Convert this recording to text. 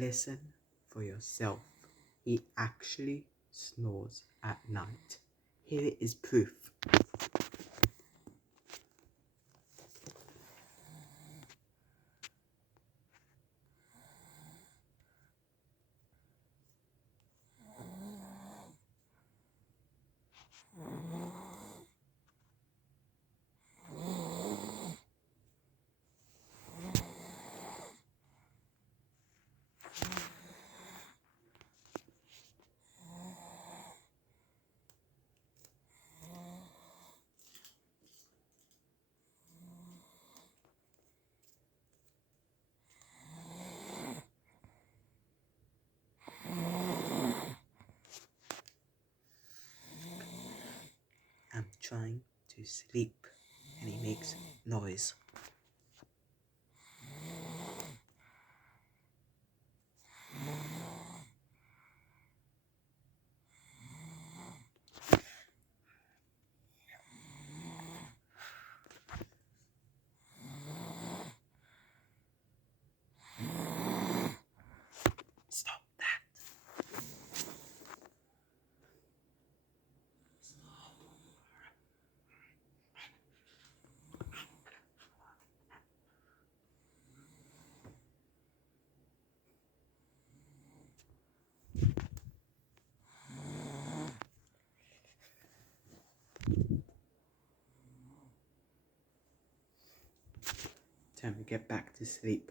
Listen for yourself. He actually snores at night. Here is proof. I'm trying to sleep and he makes noise. Stop that. Time to get back to sleep.